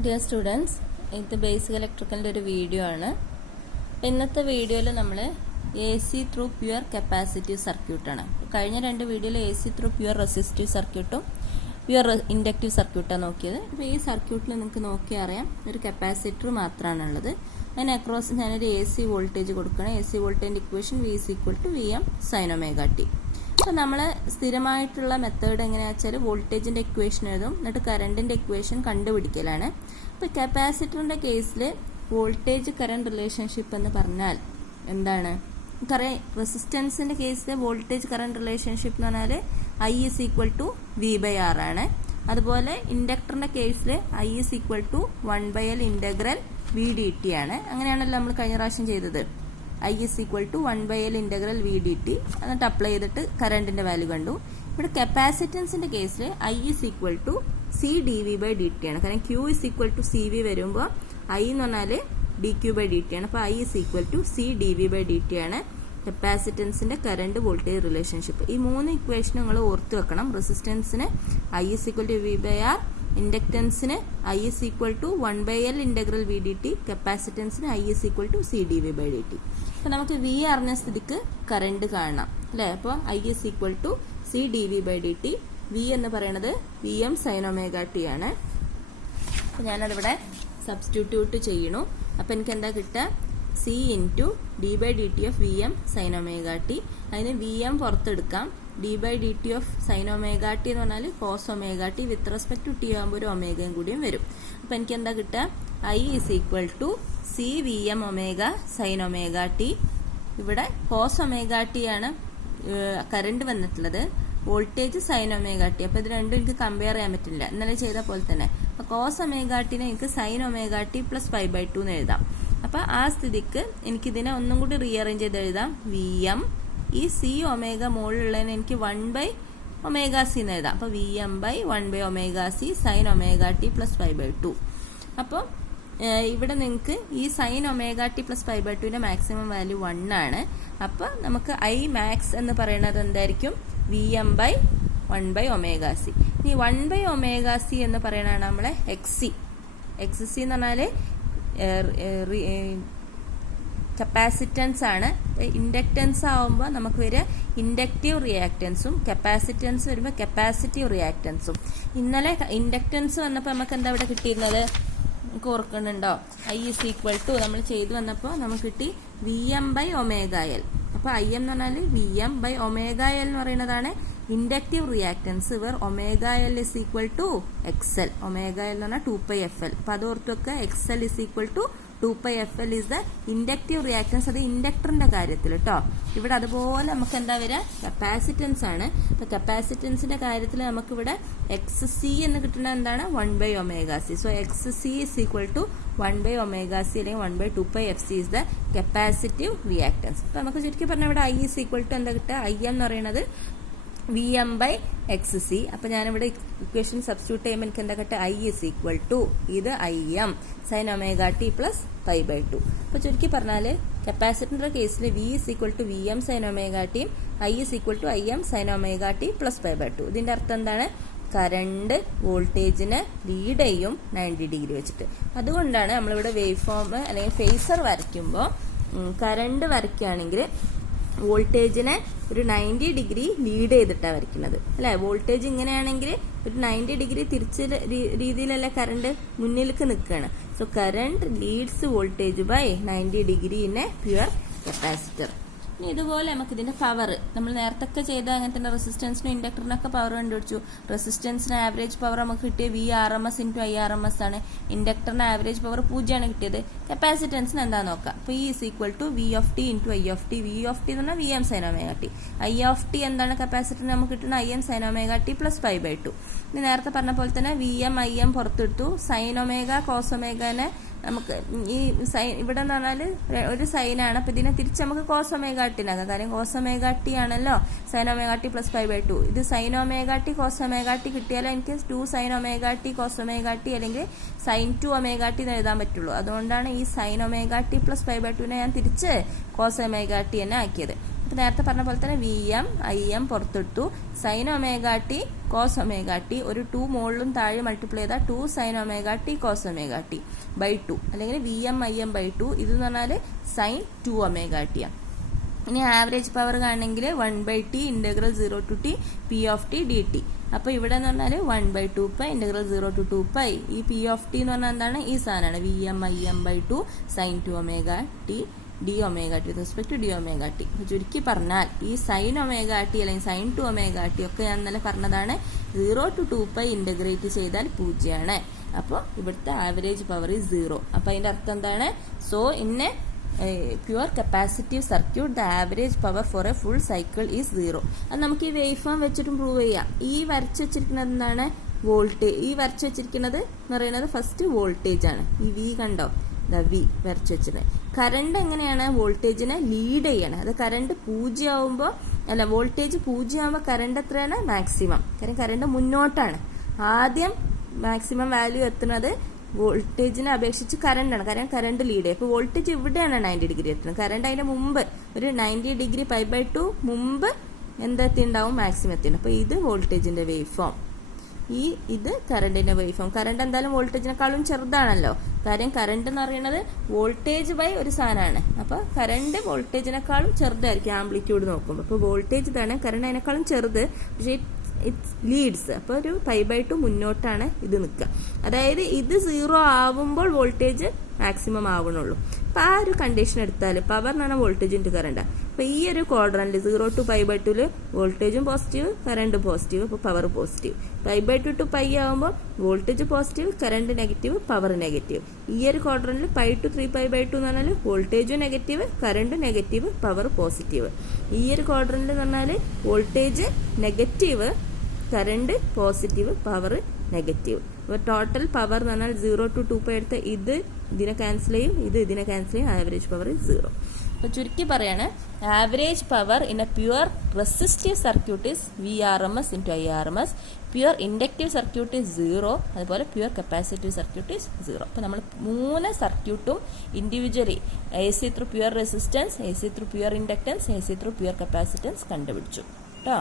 Dear students, ഇത് basic ഇലക്ട്രിക്കലിൻ്റെ ഒരു video ആണ്. ഇന്നത്തെ വീഡിയോയിൽ നമ്മൾ A C through pure capacitive സർക്യൂട്ടാണ്. കഴിഞ്ഞ രണ്ട് വീഡിയോയിൽ A C through pure resistive സർക്യൂട്ടും പ്യുവർ ഇൻഡക്റ്റീവ് സർക്യൂട്ടാണ് നോക്കിയത്. അപ്പോൾ ഈ സർക്യൂട്ടിൽ നിങ്ങൾക്ക് നോക്കിയാൽ അറിയാം, ഒരു കപ്പാസിറ്റർ മാത്രമാണുള്ളത്. അതിന് അക്രോസ് ഞാനൊരു എ സി വോൾട്ടേജ് കൊടുക്കണം. എ സി വോൾട്ടേജിൻ്റെ equation V is equal to Vm sin omega t. അപ്പോൾ നമ്മൾ സ്ഥിരമായിട്ടുള്ള മെത്തേഡ് എങ്ങനെയാണെന്ന് വെച്ചാൽ വോൾട്ടേജിൻ്റെ ഇക്വേഷൻ എഴുതും, എന്നിട്ട് കറണ്ടിൻ്റെ ഇക്വേഷൻ കണ്ടുപിടിക്കലാണ്. ഇപ്പോൾ കപ്പാസിറ്ററിൻ്റെ കേസിൽ വോൾട്ടേജ് കറണ്ട് റിലേഷൻഷിപ്പ് എന്ന് പറഞ്ഞാൽ എന്താണ്? നമുക്കറിയാം, റെസിസ്റ്റൻസിൻ്റെ കേസിൽ വോൾട്ടേജ് കറണ്ട് റിലേഷൻഷിപ്പ് എന്ന് പറഞ്ഞാൽ I is equal to V/R ആണ്. അതുപോലെ ഇൻഡക്ടറിൻ്റെ കേസിൽ I is equal to 1/L integral V dt ആണ്. അങ്ങനെയാണല്ലോ നമ്മൾ കഴിഞ്ഞ പ്രാവശ്യം ചെയ്തത്. I is equal to 1/L integral V dt എന്നിട്ട് അപ്ലൈ ചെയ്തിട്ട് കറണ്ടിന്റെ വാല്യൂ കണ്ടു. ഇവിടെ കപ്പാസിറ്റൻസിന്റെ കേസിൽ I is equal to C dV/dt ആണ്. കാരണം Q is equal to CV വരുമ്പോൾ I എന്ന് പറഞ്ഞാൽ dQ/dt ആണ്. അപ്പോൾ I is equal to C dV/dt ആണ് കപ്പാസിറ്റൻസിന്റെ കറണ്ട് വോൾട്ടേജ് റിലേഷൻഷിപ്പ്. ഈ മൂന്ന് ഇക്വേഷൻ നിങ്ങൾ ഓർത്ത് വെക്കണം. റെസിസ്റ്റൻസിന് I is equal to V/R, ഇൻഡക്റ്റൻസിന് I is equal to 1/L integral V dt, കപ്പാസിറ്റൻസിന് I is equal to C dV/dt. അപ്പോൾ നമുക്ക് V അറിഞ്ഞ സ്ഥിതിക്ക് കറണ്ട് കാണാം അല്ലേ? അപ്പോൾ I is equal to C dV/dt. V എന്ന് പറയുന്നത് Vm sin omega t ആണ്. അപ്പോൾ ഞാനതിവിടെ സബ്സ്റ്റിറ്റ്യൂട്ട് ചെയ്യണു. അപ്പോൾ എനിക്ക് എന്താ കിട്ടുക? C into d/dt of Vm sin omega t. അതിന് Vm പുറത്തെടുക്കാം. d/dt of sin omega t എന്ന് പറഞ്ഞാൽ cos omega t with respect to t ആകുമ്പോൾ ഒരു ഒമേഗയും കൂടിയും വരും. അപ്പോൾ എനിക്ക് എന്താ കിട്ടുക? I is equal to C Vm omega sin omega t. ഇവിടെ cos omega t ആണ് കറണ്ട് വന്നിട്ടുള്ളത്, വോൾട്ടേജ് സൈൻ ഒമേഗ ടി. അപ്പോൾ ഇത് രണ്ടും എനിക്ക് കമ്പയർ ചെയ്യാൻ പറ്റില്ല, ഇന്നലെ ചെയ്ത പോലെ തന്നെ. അപ്പോൾ കോസ് ഒമേഗ ടിനെ എനിക്ക് സൈൻ ഒമേഗ ടി പ്ലസ് 5/2 എന്ന് എഴുതാം. അപ്പോൾ ആ സ്ഥിതിക്ക് എനിക്കിതിനെ ഒന്നും കൂടി റീഅറേഞ്ച് ചെയ്ത് എഴുതാം. Vm ഈ സി ഒമേഗ മുകളിലുള്ളതിന് എനിക്ക് 1/ωc എന്ന് എഴുതാം. അപ്പോൾ Vm/1/ωc sign omega T plus 5/2. അപ്പോൾ ഇവിടെ നിങ്ങൾക്ക് ഈ സൈൻ ഒമേഗ ടി പ്ലസ് 5/2ന്റെ മാക്സിമം വാല്യൂ 1 ആണ്. അപ്പോൾ നമുക്ക് I മാക്സ് എന്ന് പറയുന്നത് എന്തായിരിക്കും? Vm/1/ωc. ഈ 1/ωc എന്ന് പറയുന്നതാണ് നമ്മളെ XC എന്ന് പറഞ്ഞാൽ കപ്പാസിറ്റൻസ് ആണ്. ഇൻഡക്റ്റൻസ് ആവുമ്പോൾ നമുക്ക് വരിക ഇൻഡക്റ്റീവ് റിയാക്റ്റൻസും, കപ്പാസിറ്റൻസ് വരുമ്പോൾ കപ്പാസിറ്റീവ് റിയാക്റ്റൻസും. ഇന്നലെ ഇൻഡക്റ്റൻസ് വന്നപ്പോൾ നമുക്ക് എന്താ ഇവിടെ കിട്ടിയിരുന്നത്? നമുക്ക് ഓർക്കുന്നുണ്ടോ? I is equal to നമ്മൾ ചെയ്തു വന്നപ്പോൾ നമുക്ക് കിട്ടി Vm/ωL. അപ്പോൾ I എന്ന് പറഞ്ഞാൽ Vm/ωL എന്ന് പറയുന്നതാണ് inductive reactance, where ωL is equal to XL. ωL എന്ന് പറഞ്ഞാൽ 2πfL. അപ്പോൾ അത് ഓർത്ത് വെക്കുക. XL is equal to 2πfL is the inductive reactance. അത് ഇൻഡക്ടറിന്റെ കാര്യത്തിൽ കേട്ടോ. ഇവിടെ അതുപോലെ നമുക്ക് എന്താ വരിക? കപ്പാസിറ്റൻസ് ആണ്. അപ്പോൾ കപ്പാസിറ്റൻസിന്റെ കാര്യത്തിൽ നമുക്കിവിടെ XC എന്ന് കിട്ടുന്നത് എന്താണ്? 1/ωc. So XC is equal to 1/ωc അല്ലെങ്കിൽ 1/2πfc is the capacitive reactance. അപ്പോൾ നമുക്ക് ചുരുക്കി പറഞ്ഞാൽ ഇവിടെ I is equal to എന്താ കിട്ടുക? I എന്ന് പറയുന്നത് Vm/XC. അപ്പോൾ ഞാനിവിടെ ഇക്വേഷൻ സബ്സ്റ്റിറ്റ്യൂട്ട് ചെയ്യുമ്പോൾ എനിക്ക് എന്താ കിട്ടുക? I is equal to ഇത് Im sin omega t plus 5/2. അപ്പോൾ ചുരുക്കി പറഞ്ഞാൽ കപ്പാസിറ്ററിന്റെ കേസിൽ V is equal to Vm sin omega t, I is equal to Im sin omega t plus 5/2. ഇതിന്റെ അർത്ഥം എന്താണ്? കറണ്ട് വോൾട്ടേജിനെ ലീഡ് ചെയ്യും 90 ഡിഗ്രി വെച്ചിട്ട്. അതുകൊണ്ടാണ് നമ്മളിവിടെ വേവ് ഫോം അല്ലെങ്കിൽ ഫേസർ വരയ്ക്കുമ്പോൾ കറണ്ട് വരയ്ക്കുകയാണെങ്കിൽ വോൾട്ടേജിനെ ഒരു 90 ഡിഗ്രി ലീഡ് ചെയ്തിട്ടാണ് വരയ്ക്കുന്നത് അല്ലേ? വോൾട്ടേജ് ഇങ്ങനെയാണെങ്കിൽ ഒരു 90 ഡിഗ്രി തിരിച്ച രീതിയിലല്ല കറണ്ട് മുന്നിലേക്ക് നിൽക്കുകയാണ്. So current leads voltage by 90 degree in a pure capacitor. ഇനി ഇതുപോലെ നമുക്ക് ഇതിന്റെ പവർ നമ്മൾ നേരത്തെ ചെയ്ത അങ്ങനെ തന്നെ റെസിസ്റ്റൻസിനും ഇൻഡക്ടറിനൊക്കെ പവർ കണ്ടുപിടിച്ചു. റെസിസ്റ്റൻസിന് ആവറേജ് പവർ നമുക്ക് കിട്ടിയ Vrms × Irms ആണ്. ഇൻഡക്ടറിന് ആവറേജ് പവർ 0 ആണ് കിട്ടിയത്. കപ്പാസിറ്റൻസിന് എന്താ നോക്കാം. അപ്പോൾ E is equal to V of t × I of t. V of t എന്ന് പറഞ്ഞാൽ Vm sin omega t. I of t എന്താണ്? കപ്പാസിറ്ററിന് നമുക്ക് കിട്ടുന്ന Im sin omega t plus 5/2. ഇനി നേരത്തെ പറഞ്ഞ പോലെ തന്നെ Vm Im പുറത്തെടുത്തു. സൈൻ ഒമേഗ കോസ് ഒമേഗനെ നമുക്ക് ഈ സൈൻ ഇവിടെ എന്ന് പറഞ്ഞാൽ ഒരു സൈനാണ്. അപ്പോൾ ഇതിനെ തിരിച്ച് നമുക്ക് കോസ് ഒമേഗ ടിനാക്കാം. കാര്യം കോസ് ഒമേഗ ടി ആണല്ലോ സൈൻ ഒമേഗ ടി പ്ലസ് 5/2. ഇത് sine omega T cos omega T കിട്ടിയാൽ എനിക്ക് 2 sine omega T cos omega T അല്ലെങ്കിൽ സൈൻ 2 ഒമേഗ ടി എന്ന് എഴുതാൻ പറ്റുള്ളൂ. അതുകൊണ്ടാണ് ഈ സൈൻ ഒമേഗ ടി പ്ലസ് 5/2നെ ഞാൻ തിരിച്ച് കോസ് ഒമേഗ ടി തന്നെ ആക്കിയത്. നേരത്തെ പറഞ്ഞ പോലെ തന്നെ Vm Im പുറത്തെടുത്തു. Sine omega T cos omega t, ഒരു 2 മുകളിലും താഴെ മൾട്ടിപ്ലൈ ചെയ്താൽ 2 sine omega T cos omega t by 2, അല്ലെങ്കിൽ VMIM/2. ഇത് എന്ന് പറഞ്ഞാൽ സൈൻ 2 ഒമേഗ ടി ആണ്. ഇനി ആവറേജ് പവർ കാണണമെങ്കിൽ 1/t integral 0 to t p of t dt. അപ്പൊ ഇവിടെ എന്ന് പറഞ്ഞാൽ 1/2π ഇന്റഗ്രൽ 0 to 2π. ഈ p of t എന്ന് പറഞ്ഞാൽ എന്താണ്? ഈ സാധനമാണ് VMIM/2 sine 2 omega t d omega t respect d omega t. ചുരുക്കി പറഞ്ഞാൽ ഈ സൈൻ ഒമേഗ ടി അല്ലെങ്കിൽ സൈൻ 2 ഒമേഗ ടി ഒക്കെ ഞാൻ ഇന്നലെ പറഞ്ഞതാണ് 0 to 2π ഇന്റഗ്രേറ്റ് ചെയ്താൽ 0 ആണ്. അപ്പോൾ ഇവിടുത്തെ ആവറേജ് പവർ ഈസ് 0. അപ്പൊ അതിന്റെ അർത്ഥം എന്താണ്? So in A pure capacitive circuit the average power for a full cycle is 0. അത് നമുക്ക് ഈ വേവ് ഫോം വെച്ചിട്ടും പ്രൂവ് ചെയ്യാം. ഈ വരച്ചു വെച്ചിരിക്കുന്നത് എന്താണ്? വോൾട്ടേജ്. ഈ വരച്ചു വെച്ചിരിക്കുന്നത് എന്ന് പറയുന്നത് ഫസ്റ്റ് വോൾട്ടേജ് ആണ്. ഈ വി കണ്ടോ? വി വരച്ചു വെച്ചിരുന്നത്. കറണ്ട് എങ്ങനെയാണ്? വോൾട്ടേജിനെ ലീഡ് ചെയ്യണം. അത് കറണ്ട് 0 ആവുമ്പോൾ അല്ല, വോൾട്ടേജ് 0 ആവുമ്പോൾ കറണ്ട് എത്രയാണ്? മാക്സിമം. കാരണം കറണ്ട് മുന്നോട്ടാണ്. ആദ്യം മാക്സിമം വാല്യൂ എത്തുന്നത് വോൾട്ടേജിനെ അപേക്ഷിച്ച് കറണ്ടാണ്. കാരണം കറണ്ട് ലീഡ് ചെയ്യും. അപ്പോൾ വോൾട്ടേജ് ഇവിടെയാണ് 90 ഡിഗ്രി എത്തുന്നത്. കറണ്ട് അതിന്റെ മുമ്പ് ഒരു 90 ഡിഗ്രി π/2 മുമ്പ് എന്തെത്തിണ്ടാവും? മാക്സിമം എത്തിണ്ട്. അപ്പോൾ ഇത് വോൾട്ടേജിന്റെ വേവ് ഫോം, ഇത് കറണ്ടിന്റെ വേവ് ഫോം. കറണ്ട് എന്തായാലും വോൾട്ടേജിനെക്കാളും ചെറുതാണല്ലോ. കാര്യം കറണ്ട് എന്ന് പറയുന്നത് വോൾട്ടേജ് ബൈ ഒരു സാധനമാണ്. അപ്പൊ കറണ്ട് വോൾട്ടേജിനെക്കാളും ചെറുതായിരിക്കും ആംപ്ലിറ്റ്യൂഡ് നോക്കുമ്പോൾ. അപ്പൊ വോൾട്ടേജ് ഇതാണ്, കറണ്ട് അതിനേക്കാളും ചെറുത്. പക്ഷേ ഇറ്റ്സ് ലീഡ്സ്. അപ്പോൾ ഒരു π/2 മുന്നോട്ടാണ് ഇത് നിൽക്കുക. അതായത് ഇത് 0 ആവുമ്പോൾ വോൾട്ടേജ് മാക്സിമം ആവണുള്ളൂ. അപ്പൊ ആ ഒരു കണ്ടീഷൻ എടുത്താൽ പവർ എന്ന് പറഞ്ഞാൽ വോൾട്ടേജ് ഇൻറ്റു കറണ്ട്. അപ്പൊ ഈ ഒരു ക്വാഡ്രന്റിൽ 0 to π/2 വോൾട്ടേജും പോസിറ്റീവ്, കറണ്ട് പോസിറ്റീവ്, അപ്പോൾ പവർ പോസിറ്റീവ്. π/2 to π ആവുമ്പോൾ voltage positive, current negative, power negative. ഈ ഒരു ക്വാഡ്രന്റിൽ π to 3π/2 എന്ന് പറഞ്ഞാൽ voltage negative, current negative, power positive. ഈ ഒരു ക്വാഡ്രന്റിൽ എന്ന് പറഞ്ഞാൽ voltage negative, current positive, power negative. അപ്പോൾ ടോട്ടൽ പവർ എന്ന് പറഞ്ഞാൽ 0 to 2π എടുത്ത് ഇത് ഇതിനെ ക്യാൻസൽ ചെയ്യും, ഇത് ഇതിനെ ക്യാൻസൽ ചെയ്യും. Average power 0. അപ്പോൾ ചുരുക്കി പറയാണ്, average power in a pure resistive circuit is VRMS into IRMS. Pure inductive circuit is 0. അതുപോലെ പ്യുവർ കപ്പാസിറ്റീവ് സർക്യൂട്ട് ഈസ് 0. അപ്പോൾ നമ്മൾ 3 സർക്യൂട്ടും individually AC through pure resistance, AC through pure inductance, AC through pure capacitance കണ്ടുപിടിച്ചു കേട്ടോ.